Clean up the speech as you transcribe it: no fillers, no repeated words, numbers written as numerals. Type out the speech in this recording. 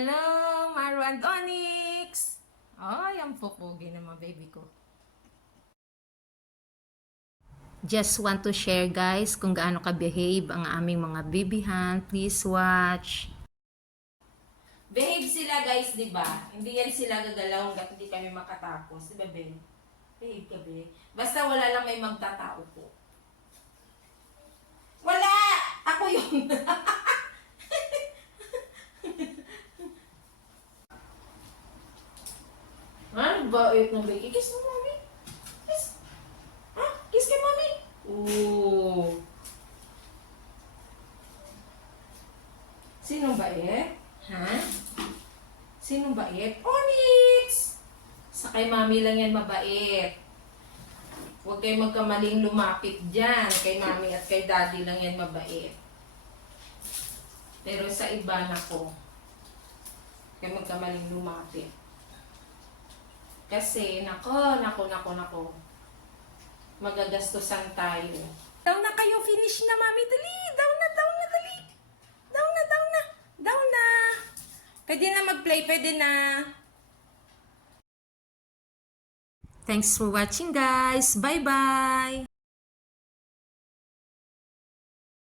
Hello, Maru and Onyx! Ay, ang pupugi naman baby ko. Just want to share guys kung gaano ka-behave ang aming mga babyhan. Please watch. Behave sila guys, di ba? Hindi yan sila gagalaw hanggat hindi kami makatapos. Di ba, Ben? Behave ka, be. Basta wala lang may magtatao po. Wala! Ako yun! Ano ba? Ayot ng baby. Kiss mo, mami. Kiss. Ha? Kiss kay mami. Ooh. Sinong bait? Ha? Sinong bait? Onyx! Sa kay mami lang yan mabait. Huwag kayo magkamaling lumapit dyan. Kay mami at kay daddy lang yan mabait. Pero sa iba nako, kayo magkamaling lumapit. Kasi, nako, magagastusan tayo. Down na kayo, finish na, mami. Dali, down na, dali. Down na. Pwede na mag-play, pwede na. Thanks for watching, guys. Bye-bye.